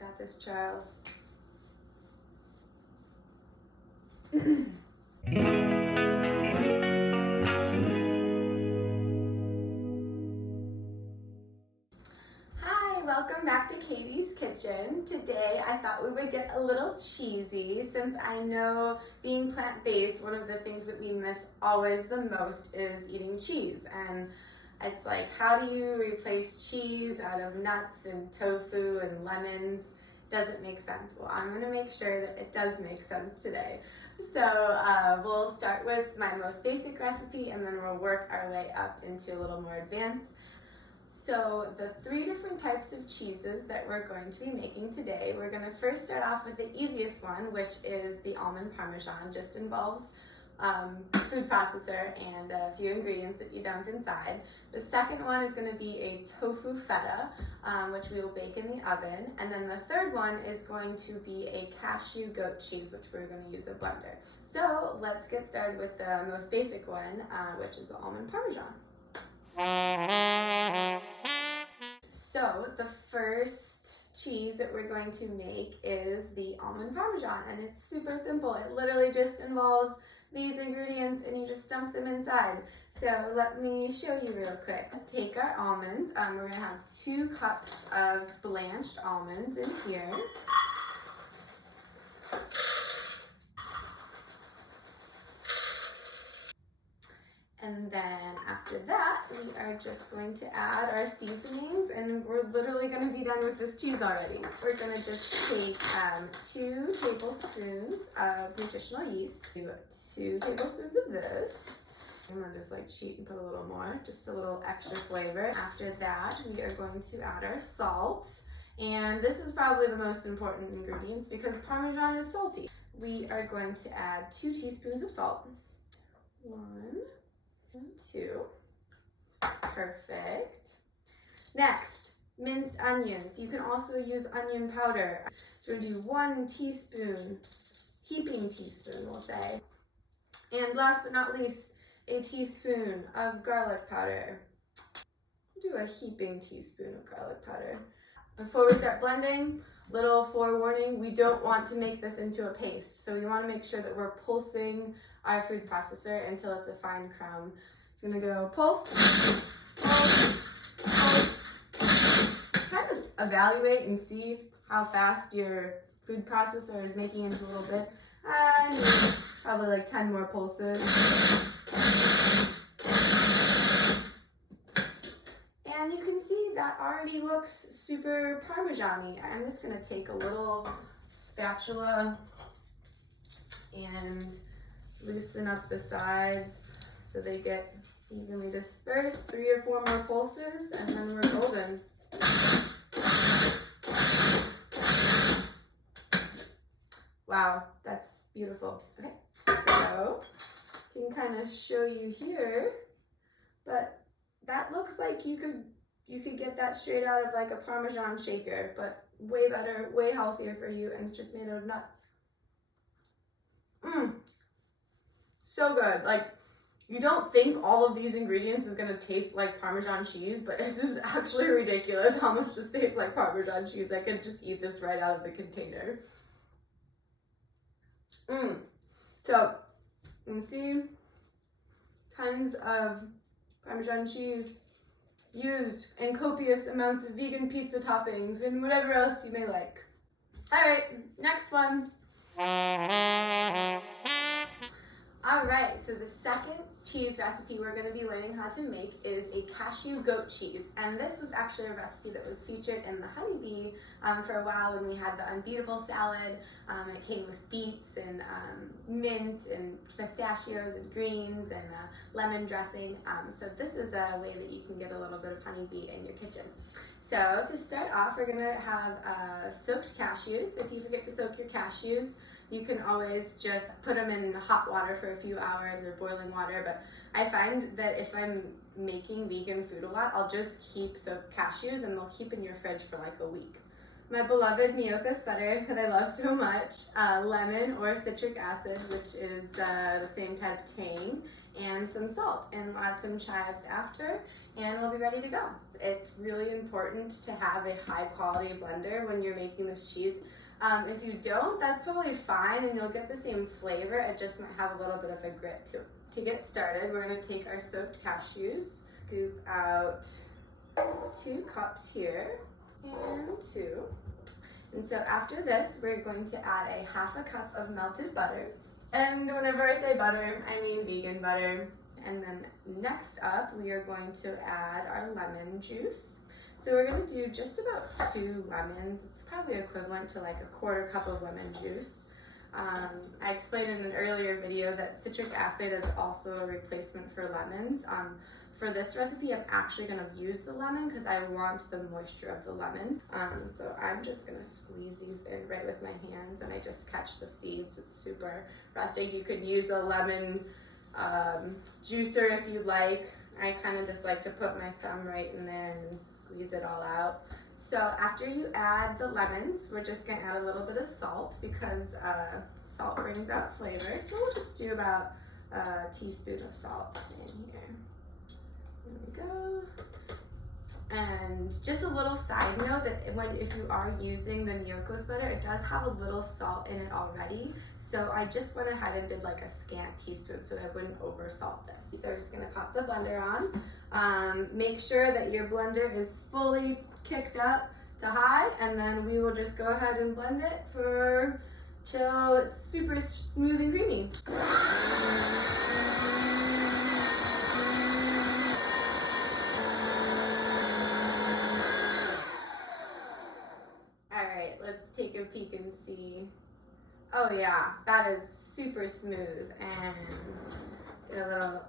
got this, Charles. Hi, welcome back to Katie's Kitchen. Today I thought we would get a little cheesy since I know being plant-based, one of the things that we miss always the most is eating cheese. And it's like, how do you replace cheese out of nuts and tofu and lemons? Doesn't make sense. Well, I'm gonna make sure that it does make sense today. So we'll start with my most basic recipe and then we'll work our way up into a little more advanced. So the 3 different types of cheeses that we're going to be making today, we're gonna first start off with the easiest one, which is the almond Parmesan. Just involves food processor and a few ingredients that you dump inside. The second one is going to be a tofu feta, which we will bake in the oven. And then the third one is going to be a cashew goat cheese, which we're going to use a blender. So let's get started with the most basic one, which is the almond Parmesan. So the first cheese that we're going to make is the almond Parmesan, and it's super simple. It literally just involves these ingredients and you just dump them inside. So let me show you real quick. Take our almonds. We're gonna have 2 cups of blanched almonds in here. And then after that, we are just going to add our seasonings, and we're literally going to be done with this cheese already. We're going to just take 2 tablespoons of nutritional yeast, 2 tablespoons of this. I'm going to just like cheat and put a little more, just a little extra flavor. After that, we are going to add our salt. And this is probably the most important ingredients because Parmesan is salty. We are going to add 2 teaspoons of salt. 1 and 2. Perfect. Next, minced onions. You can also use onion powder. So we're going to do 1 teaspoon, heaping teaspoon, we'll say. And last but not least, a teaspoon of garlic powder. Do a heaping teaspoon of garlic powder. Before we start blending, little forewarning, we don't want to make this into a paste. So we want to make sure that we're pulsing our food processor until it's a fine crumb. It's gonna go pulse, pulse, pulse. Kind of evaluate and see how fast your food processor is making into a little bit. And probably like 10 more pulses. And you can see that already looks super Parmesan-y. I'm just gonna take a little spatula and loosen up the sides so they get evenly dispersed. 3 or 4 more pulses and then we're golden. Wow, that's beautiful. Okay, so I can kind of show you here, but that looks like you could get that straight out of like a Parmesan shaker, but way better, way healthier for you, and it's just made out of nuts. So good. Like, you don't think all of these ingredients is gonna taste like Parmesan cheese, but this is actually ridiculous how much this tastes like Parmesan cheese. I could just eat this right out of the container. So, you can see tons of Parmesan cheese used in copious amounts of vegan pizza toppings and whatever else you may like. All right, next one. All right, so the second cheese recipe we're going to be learning how to make is a cashew goat cheese. And this was actually a recipe that was featured in the Honeybee for a while when we had the unbeatable salad. It came with beets and mint and pistachios and greens and lemon dressing. So this is a way that you can get a little bit of honeybee in your kitchen. So to start off, we're going to have soaked cashews. If you forget to soak your cashews, you can always just put them in hot water for a few hours or boiling water, but I find that if I'm making vegan food a lot, I'll just keep soaked cashews and they'll keep in your fridge for like a week. My beloved Miyoko sweater that I love so much, lemon or citric acid, which is the same type of tang, and some salt, and we'll add some chives after, and we'll be ready to go. It's really important to have a high quality blender when you're making this cheese. If you don't, that's totally fine, and you'll get the same flavor. It just might have a little bit of a grit to it. To get started, we're going to take our soaked cashews, scoop out 2 cups here, and 2. And so after this, we're going to add a 1/2 cup of melted butter. And whenever I say butter, I mean vegan butter. And then next up, we are going to add our lemon juice. So we're going to do just about 2 lemons. It's probably equivalent to like a 1/4 cup of lemon juice. I explained in an earlier video that citric acid is also a replacement for lemons. For this recipe, I'm actually going to use the lemon because I want the moisture of the lemon. So I'm just going to squeeze these in right with my hands, and I just catch the seeds. It's super rustic. You could use a lemon juicer if you'd like. I kind of just like to put my thumb right in there and squeeze it all out. So after you add the lemons, we're just going to add a little bit of salt because salt brings out flavor. So we'll just do about a teaspoon of salt in here. There we go. And just a little side note that if you are using the Miyokos butter, it does have a little salt in it already. So I just went ahead and did like a scant teaspoon so I wouldn't over salt this. So we're just gonna pop the blender on. Make sure that your blender is fully kicked up to high, and then we will just go ahead and blend it till it's super smooth and creamy. Let's take a peek and see. Oh yeah, that is super smooth. And get a little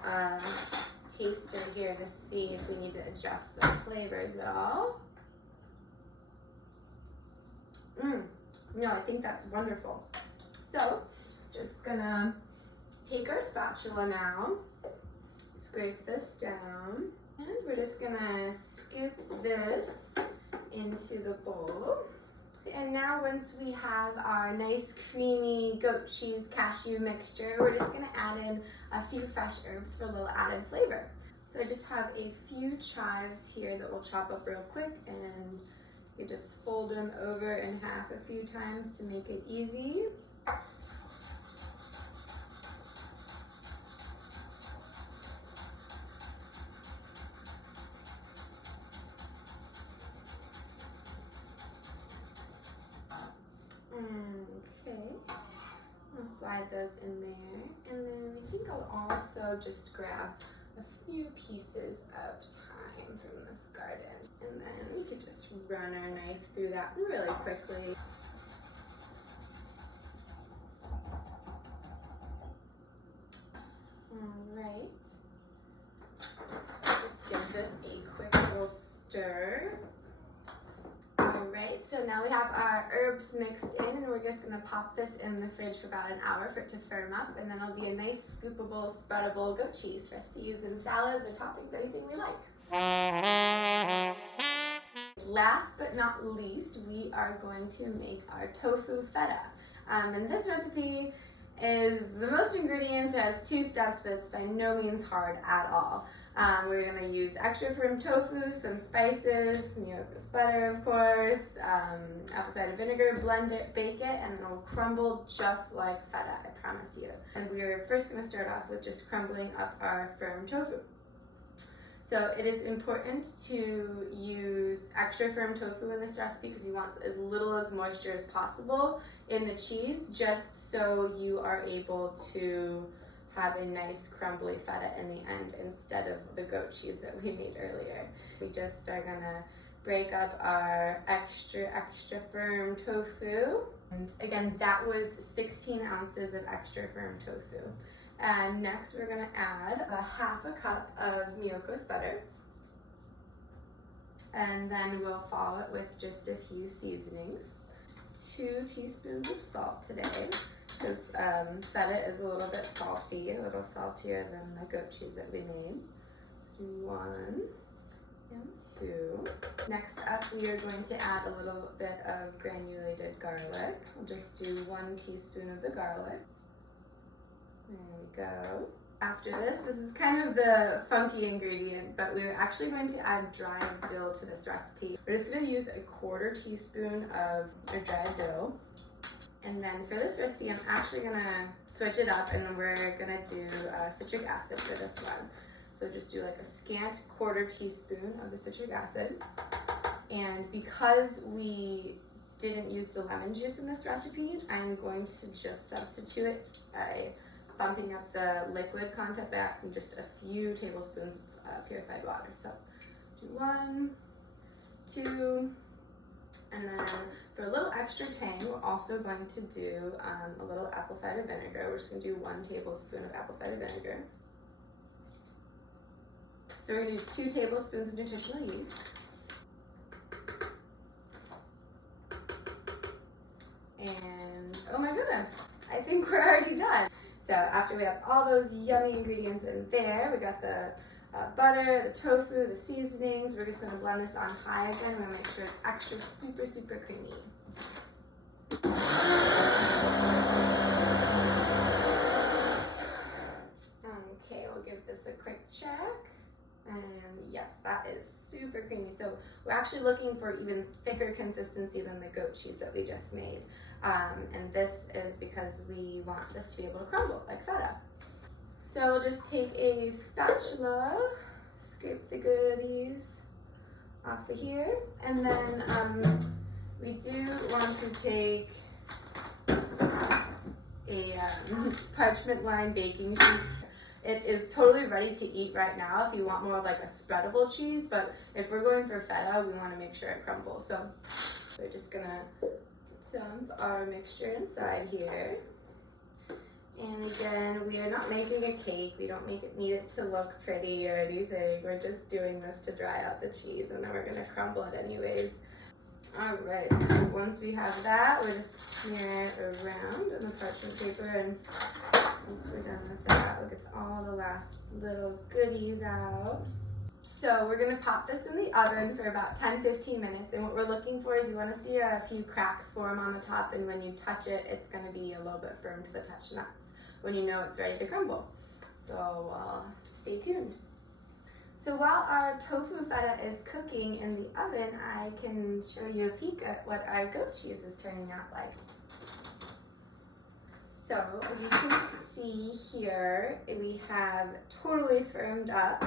taster here to see if we need to adjust the flavors at all. No, I think that's wonderful. So, just gonna take our spatula now, scrape this down, and we're just gonna scoop this into the bowl. And now once we have our nice creamy goat cheese cashew mixture, we're just gonna add in a few fresh herbs for a little added flavor. So I just have a few chives here that we'll chop up real quick, and you just fold them over in half a few times to make it easy. Okay, I'll slide those in there, and then I think I'll also just grab a few pieces of thyme from this garden, and then we could just run our knife through that really quickly. Alright, just give this a quick little stir. Alright, so now we have our herbs mixed in, and we're just going to pop this in the fridge for about an hour for it to firm up, and then it'll be a nice scoopable, spreadable goat cheese for us to use in salads or toppings, anything we like. Last but not least, we are going to make our tofu feta. And this recipe is the most ingredients. It has 2 steps, but it's by no means hard at all. We're going to use extra firm tofu, some spices, Miyokos butter, of course, apple cider vinegar, blend it, bake it, and then it'll crumble just like feta, I promise you. And we are first going to start off with just crumbling up our firm tofu. So it is important to use extra firm tofu in this recipe because you want as little as moisture as possible in the cheese, just so you are able to have a nice crumbly feta in the end instead of the goat cheese that we made earlier. We just are gonna break up our extra firm tofu. And again, that was 16 ounces of extra firm tofu. And next we're gonna add a 1/2 cup of Miyokos butter. And then we'll follow it with just a few seasonings. 2 teaspoons of salt today, because feta is a little bit salty, a little saltier than the goat cheese that we made. 1 and 2. Next up, we are going to add a little bit of granulated garlic. We'll just do 1 teaspoon of the garlic. There we go. after this. This is kind of the funky ingredient, but we're actually going to add dried dill to this recipe. We're just going to use a 1/4 teaspoon of our dried dill. And then for this recipe, I'm actually going to switch it up, and we're going to do citric acid for this one. So just do like a scant 1/4 teaspoon of the citric acid. And because we didn't use the lemon juice in this recipe, I'm going to just substitute it by bumping up the liquid content by adding just a few tablespoons of purified water. So do 1, 2, and then for a little extra tang, we're also going to do a little apple cider vinegar. We're just going to do 1 tablespoon of apple cider vinegar. So we're going to do 2 tablespoons of nutritional yeast. And oh my goodness, I think we're already done. So after we have all those yummy ingredients in there, we got the butter, the tofu, the seasonings. We're just going to blend this on high again. We're going to make sure it's extra super, super creamy. Okay, we'll give this a quick check. And yes, that is super creamy. So we're actually looking for even thicker consistency than the goat cheese that we just made. And this is because we want this to be able to crumble like feta. So we'll just take a spatula, scrape the goodies off of here. And then we do want to take a parchment lined baking sheet. It is totally ready to eat right now if you want more of like a spreadable cheese, but if we're going for feta, we want to make sure it crumbles. So we're just gonna dump our mixture inside here. And again, we are not making a cake. We don't need it to look pretty or anything. We're just doing this to dry out the cheese, and then we're gonna crumble it anyways. All right, so once we have that, we're just smear it around in the parchment paper, and once we're done with that, we'll get all the last little goodies out. So we're gonna pop this in the oven for about 10-15 minutes, and what we're looking for is you wanna see a few cracks form on the top, and when you touch it, it's gonna be a little bit firm to the touch, and that's when you know it's ready to crumble. So stay tuned. So while our tofu feta is cooking in the oven, I can show you a peek at what our goat cheese is turning out like. So as you can see here, we have totally firmed up,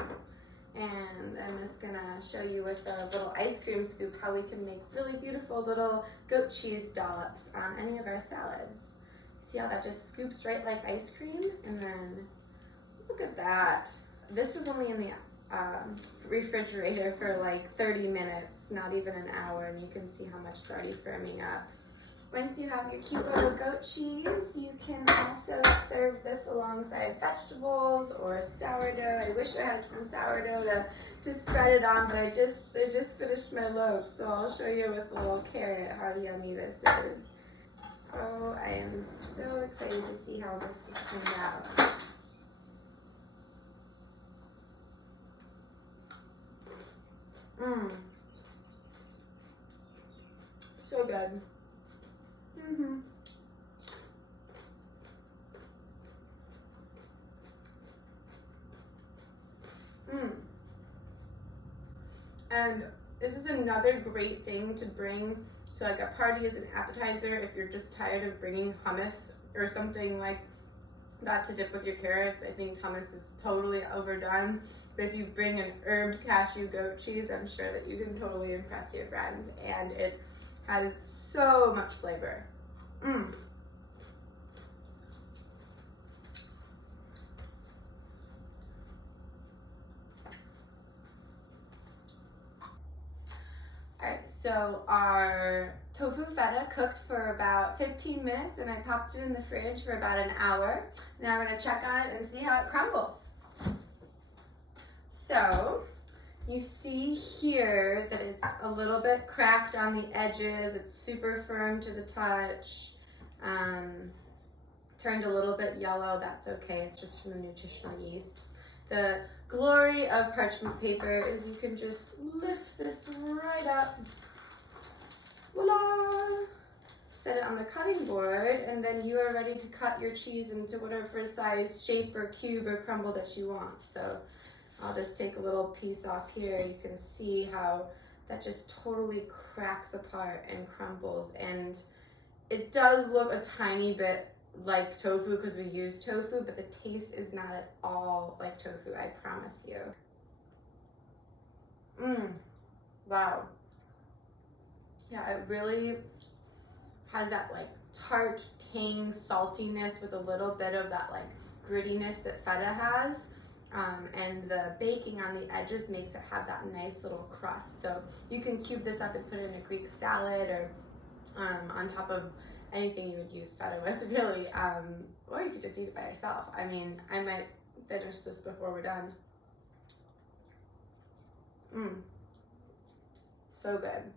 and I'm just gonna show you with a little ice cream scoop how we can make really beautiful little goat cheese dollops on any of our salads. See how that just scoops right like ice cream? And then look at that. This was only in the refrigerator for like 30 minutes, not even an hour, and you can see how much it's already firming up. Once you have your cute little goat cheese, you can also serve this alongside vegetables or sourdough. I wish I had some sourdough to spread it on, but I just finished my loaf, so I'll show you with a little carrot how yummy this is. Oh, I am so excited to see how this has turned out. So good. And this is another great thing to bring to like a party as an appetizer if you're just tired of bringing hummus or something like that to dip with your carrots. I think hummus is totally overdone, but if you bring an herbed cashew goat cheese, I'm sure that you can totally impress your friends, and it has so much flavor. Alright, so our tofu feta cooked for about 15 minutes, and I popped it in the fridge for about an hour. Now I'm going to check on it and see how it crumbles. So you see here that it's a little bit cracked on the edges. It's super firm to the touch. Turned a little bit yellow. That's okay. It's just from the nutritional yeast. The glory of parchment paper is you can just lift this right up. Voila! set it on the cutting board, and then you are ready to cut your cheese into whatever size shape or cube or crumble that you want. So I'll just take a little piece off here. You can see how that just totally cracks apart and crumbles, and it does look a tiny bit like tofu because we use tofu, but the taste is not at all like tofu, I promise you. Wow. Yeah, it really has that like tart, tang, saltiness with a little bit of that like grittiness that feta has. And the baking on the edges makes it have that nice little crust. So you can cube this up and put it in a Greek salad or on top of anything you would use feta with, really. Or you could just eat it by yourself. I mean, I might finish this before we're done. So good.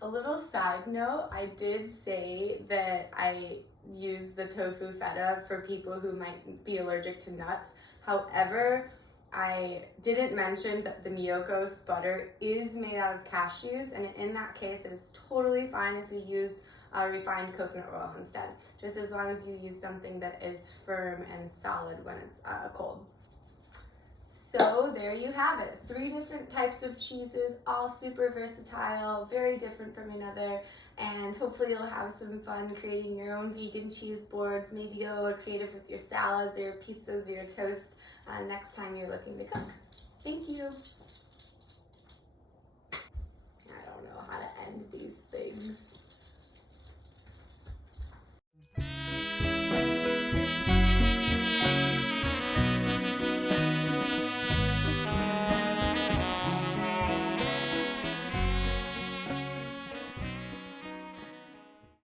A little side note, I did say that I use the tofu feta for people who might be allergic to nuts. However, I didn't mention that the Miyoko's butter is made out of cashews, and in that case, it is totally fine if you use refined coconut oil instead, just as long as you use something that is firm and solid when it's cold. So there you have it, 3 different types of cheeses, all super versatile, very different from another, and hopefully you'll have some fun creating your own vegan cheese boards, maybe get a little creative with your salads or your pizzas or your toast next time you're looking to cook. Thank you. I don't know how to end these things.